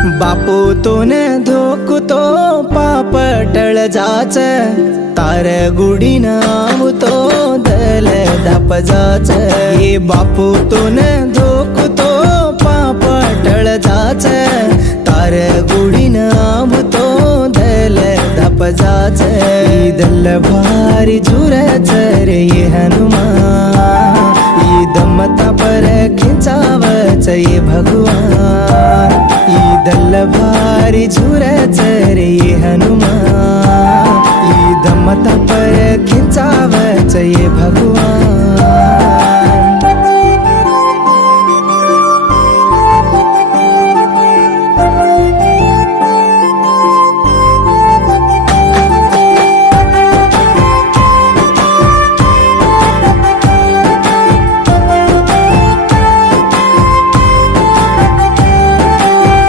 बापू तो न धोकतो पापटळ जाच तार गुडी नाव तो दल धाप जाच हे बापू तो न धोकतो पापटळ जाच तार गुडी नाव तो दल धाप जाच दल भारी झुरच रे हनुमान दमता पर खिंचावच ये भगवान दल भारी झुरच रे हनुमान दमता पर खिंचावच ये भगवान।